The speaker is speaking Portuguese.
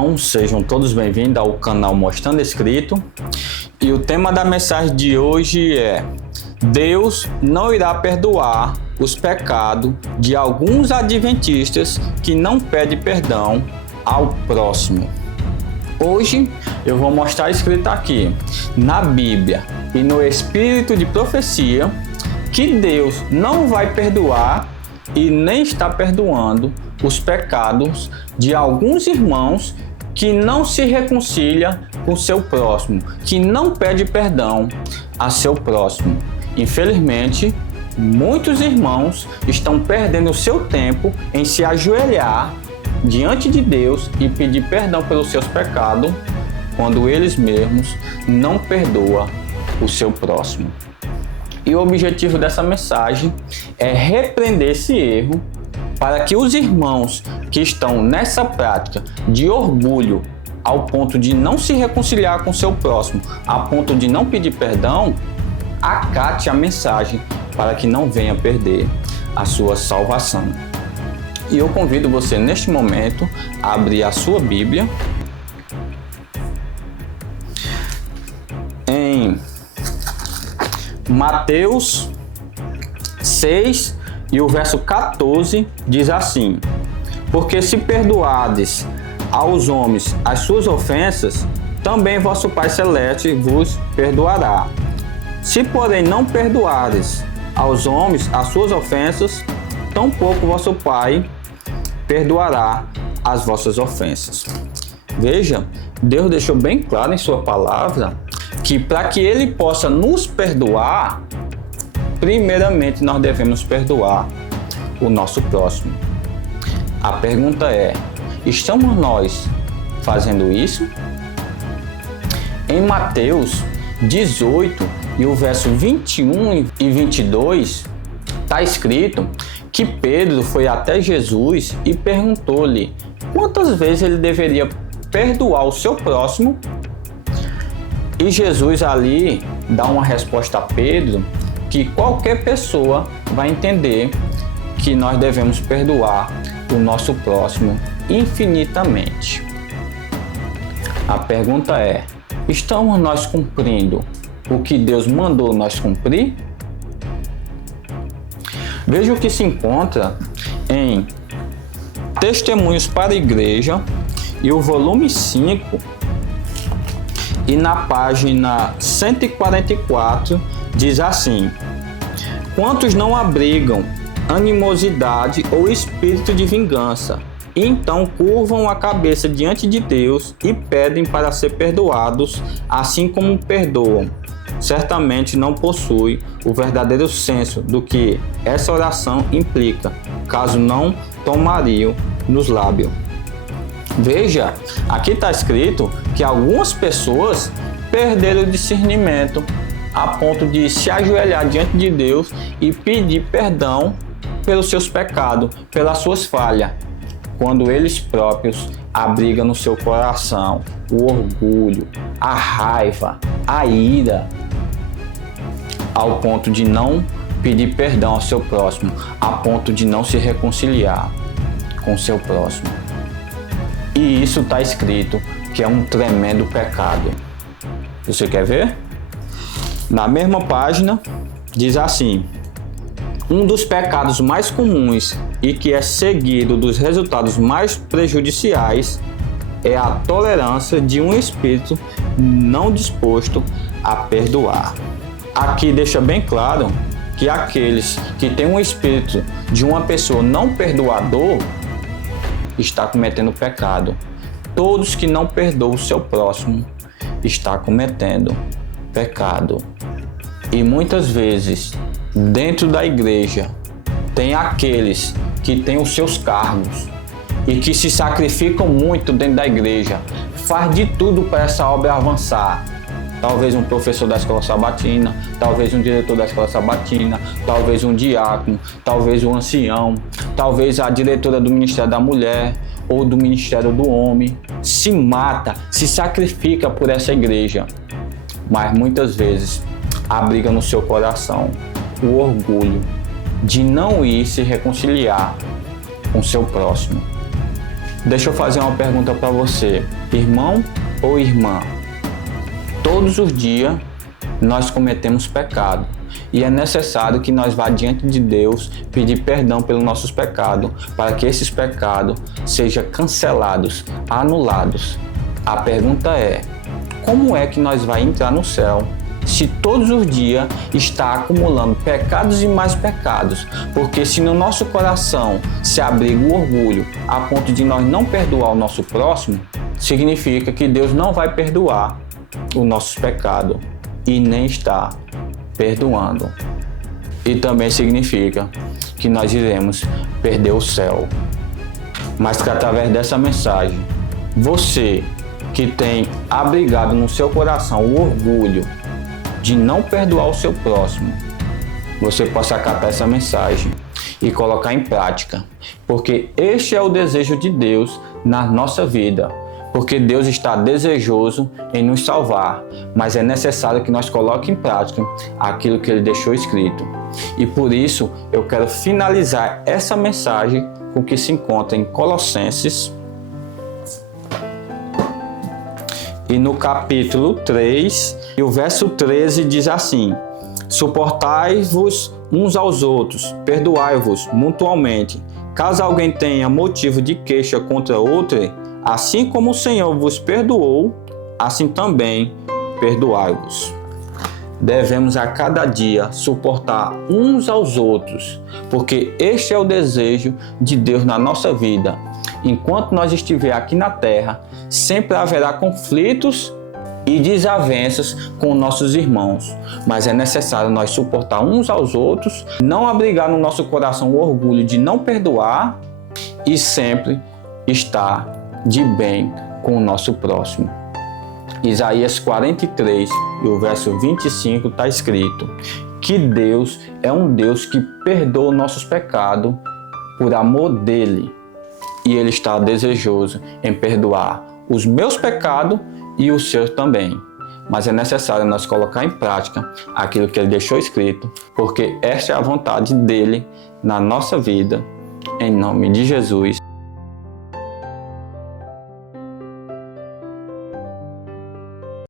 irmãos, sejam todos bem-vindos ao canal Mostrando Escrito. E o tema da mensagem de hoje é: Deus não irá perdoar os pecados de alguns adventistas que não pedem perdão ao próximo. Hoje eu vou mostrar escrito aqui na Bíblia e no espírito de profecia que Deus não vai perdoar e nem está perdoando os pecados de alguns irmãos que não se reconcilia com seu próximo, que não pede perdão a seu próximo. Infelizmente, muitos irmãos estão perdendo o seu tempo em se ajoelhar diante de Deus e pedir perdão pelos seus pecados, quando eles mesmos não perdoam o seu próximo. E o objetivo dessa mensagem é repreender esse erro para que os irmãos que estão nessa prática de orgulho ao ponto de não se reconciliar com seu próximo, a ponto de não pedir perdão, acate a mensagem para que não venha perder a sua salvação. E eu convido você neste momento a abrir a sua Bíblia em Mateus 6 e o verso 14 diz assim: porque se perdoardes aos homens as suas ofensas, também vosso Pai Celeste vos perdoará. Se porém não perdoardes aos homens as suas ofensas, tampouco vosso Pai perdoará as vossas ofensas. Veja, Deus deixou bem claro em sua palavra que para que Ele possa nos perdoar, primeiramente nós devemos perdoar o nosso próximo. A pergunta é: estamos nós fazendo isso? Em Mateus 18 e o verso 21 e 22 está escrito que Pedro foi até Jesus e perguntou-lhe quantas vezes ele deveria perdoar o seu próximo. E Jesus ali dá uma resposta a Pedro que qualquer pessoa vai entender que nós devemos perdoar o nosso próximo infinitamente. A pergunta é: estamos nós cumprindo o que Deus mandou nós cumprir? Veja o que se encontra em Testemunhos para a Igreja e o volume 5 e na página 144 diz assim: quantos não abrigam animosidade ou espírito de vingança, e então curvam a cabeça diante de Deus e pedem para ser perdoados, assim como perdoam, certamente não possui o verdadeiro senso do que essa oração implica, caso não tomariam nos lábios. Veja, aqui está escrito que algumas pessoas perderam o discernimento a ponto de se ajoelhar diante de Deus e pedir perdão pelos seus pecados, pelas suas falhas, quando eles próprios abrigam no seu coração o orgulho, a raiva, a ira, ao ponto de não pedir perdão ao seu próximo, a ponto de não se reconciliar com seu próximo. E isso está escrito que é um tremendo pecado. Você quer ver? Na mesma página diz assim: um dos pecados mais comuns e que é seguido dos resultados mais prejudiciais é a tolerância de um espírito não disposto a perdoar. Aqui deixa bem claro que aqueles que têm um espírito de uma pessoa não perdoador está cometendo pecado. Todos que não perdoam o seu próximo está cometendo pecado. E muitas vezes dentro da igreja tem aqueles que têm os seus cargos e que se sacrificam muito dentro da igreja, faz de tudo para essa obra avançar. Talvez um professor da escola sabatina, talvez um diretor da escola sabatina, talvez um diácono, talvez um ancião, talvez a diretora do Ministério da Mulher ou do Ministério do Homem, se mata, se sacrifica por essa igreja, mas muitas vezes abriga no seu coração o orgulho de não ir se reconciliar com seu próximo. Deixa eu fazer uma pergunta para você, irmão ou irmã? Todos os dias nós cometemos pecado e é necessário que nós vá diante de Deus pedir perdão pelos nossos pecados, para que esses pecados sejam cancelados, anulados. A pergunta é: como é que nós vamos entrar no céu se todos os dias está acumulando pecados e mais pecados? Porque se no nosso coração se abriga o orgulho a ponto de nós não perdoar o nosso próximo, significa que Deus não vai perdoar os nossos pecados e nem está perdoando. E também significa que nós iremos perder o céu. Mas que através dessa mensagem, você que tem abrigado no seu coração o orgulho de não perdoar o seu próximo, você possa acatar essa mensagem e colocar em prática, porque este é o desejo de Deus na nossa vida, porque Deus está desejoso em nos salvar, mas é necessário que nós coloquemos em prática aquilo que Ele deixou escrito. E por isso eu quero finalizar essa mensagem com o que se encontra em Colossenses, e no capítulo 3, e o verso 13 diz assim: suportai-vos uns aos outros, perdoai-vos mutuamente, caso alguém tenha motivo de queixa contra outro, assim como o Senhor vos perdoou, assim também perdoai-vos. Devemos a cada dia suportar uns aos outros, porque este é o desejo de Deus na nossa vida. Enquanto nós estiver aqui na terra, sempre haverá conflitos e desavenças com nossos irmãos, mas é necessário nós suportar uns aos outros, não abrigar no nosso coração o orgulho de não perdoar e sempre estar de bem com o nosso próximo. Isaías 43 e o verso 25 está escrito que Deus é um Deus que perdoa nossos pecados por amor dele, e Ele está desejoso em perdoar os meus pecados e os seus também. Mas é necessário nós colocar em prática aquilo que Ele deixou escrito, porque esta é a vontade dele na nossa vida, em nome de Jesus.